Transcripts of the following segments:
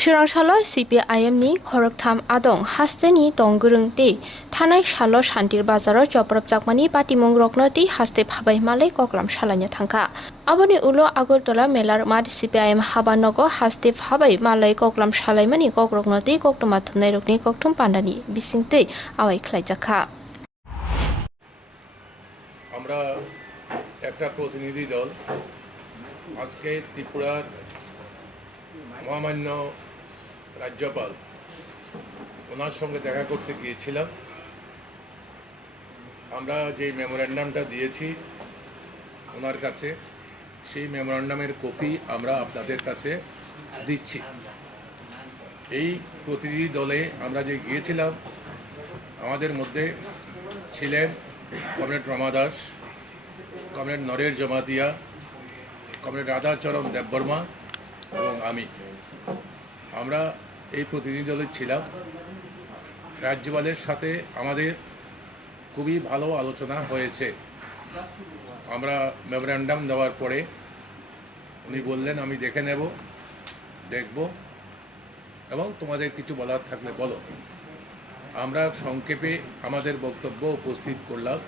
Sorangsalo CPIM ni Khoroktham Adong hasteni tonggurung ti thanai salo shantir bazaro joprab jakmani patimung rokno ti haste phabai malai koklam salanya thangka aboni ulo Agartala melar mat CPIM habanogo haste phabai malai koklam salaimani kokrokno ti koktoma thumnai rokni kokthum pandani bisingtei awai khlaijakha আমরা একটা প্রতিনিধি দল আজকে ত্রিপুরার মহামান্য রাজ্যপাল ওনার সঙ্গে দেখা করতে গিয়েছিলাম। আমরা যে মেমোরেন্ডামটা দিয়েছি ওনার কাছে, সেই মেমোরেন্ডামের কপি আমরা আপনাদের কাছে দিচ্ছি। এই প্রতিনিধি দলে আমরা যে গিয়েছিলাম আমাদের মধ্যে ছিলেন comrade Rama Das, comrade Naresh Jamatia, comrade Radhacharan Debbarma এবং আমরা এই প্রতিনিধি দলে ছিলাম। রাজ্যপালের সাথে আমাদের খুবই ভালো আলোচনা হয়েছে। আমরা মেমোরেন্ডাম দেওয়ার পরে উনি বললেন আমি দেখে নেব, দেখব এবং তোমাদের কিছু বলার থাকলে বলো। আমরা সংক্ষেপে আমাদের বক্তব্য উপস্থিত করলাম।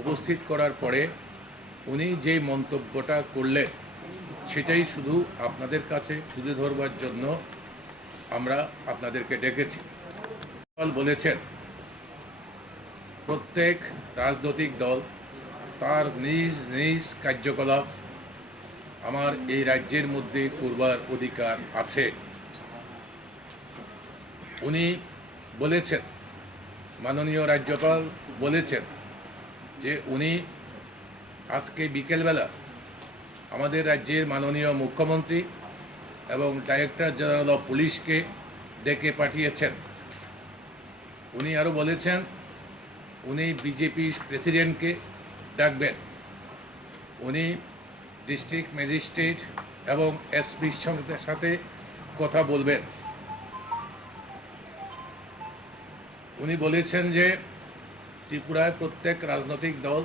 উপস্থিত করার পরে উনি যে মন্তব্যটা করলেন সেটাই শুধু আপনাদের কাছে তুলে ধরবার জন্য আমরা আপনাদেরকে ডেকেছি। বলেছেন প্রত্যেক রাজনৈতিক দল তার নিজ নিজ কার্যকলাপ আমার এই রাজ্যের মধ্যে করবার অধিকার আছে। উনি বলেছেন, মাননীয় রাজ্যপাল বলেছেন যে উনি আজকে বিকেলবেলা আমাদের রাজ্যের মাননীয় মুখ্যমন্ত্রী এবং ডাইরেক্টর জেনারেল অফ পুলিশকে ডেকে পাঠিয়েছেন। উনি আরও বলেছেন উনি বিজেপি প্রেসিডেন্টকে ডাকবেন, উনি ডিস্ট্রিক্ট ম্যাজিস্ট্রেট এবং এসপির সাথে কথা বলবেন। উনি বলেছেন যে ত্রিপুরায় প্রত্যেক রাজনৈতিক দল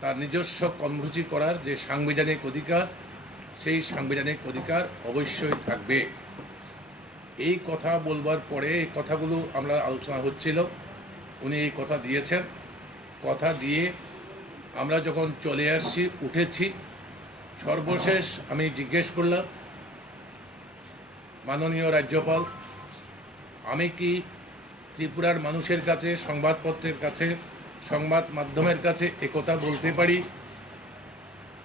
তার নিজস্ব কর্মসূচি করার যে সাংবিধানিক অধিকার, সেই সাংবিধানিক অধিকার অবশ্যই থাকবে। এই কথা বলবার পরে এই কথাগুলো আমরা আলোচনা হচ্ছিল, উনি এই কথা দিয়েছেন। কথা দিয়ে আমরা যখন চলে আসছি, উঠেছি, সর্বশেষ আমি জিজ্ঞেস করলাম মাননীয় রাজ্যপাল, আমি কি ত্রিপুরার মানুষের কাছে, সংবাদপত্রের কাছে, সংবাদ মাধ্যমের কাছে একথা বলতে পারি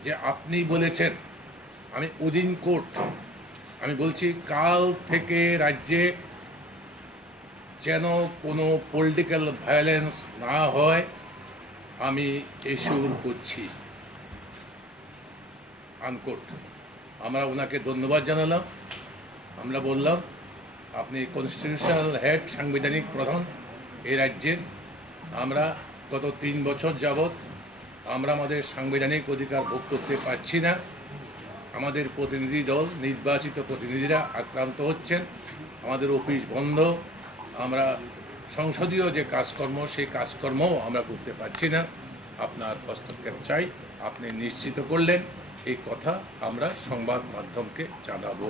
যে আপনি বলেছেন, আমি উইদিন কোর্ট আমি বলছি কাল থেকে রাজ্যে যেন কোনো পলিটিক্যাল ভায়োলেন্স না হয় আমি এশিওর করছি, আনকোট। আমরা ওনাকে ধন্যবাদ জানালাম। আমরা বললাম আপনি কনস্টিটিউশনাল হেড, সাংবিধানিক প্রধান এই রাজ্যের। আমরা গত 3 বছর যাবৎ আমরা আমাদের সাংবিধানিক অধিকার ভোগ করতে পারছি না। আমাদের প্রতিনিধি দল, নির্বাচিত প্রতিনিধিরা আক্রান্ত হচ্ছেন, আমাদের অফিস বন্ধ, আমরা সংসদীয় যে কাজকর্ম সেই কাজকর্মও আমরা করতে পারছি না। আপনার হস্তক্ষেপ চাই। আপনি নিশ্চিত করলেন, এই কথা আমরা সংবাদ মাধ্যমকে জানাবো।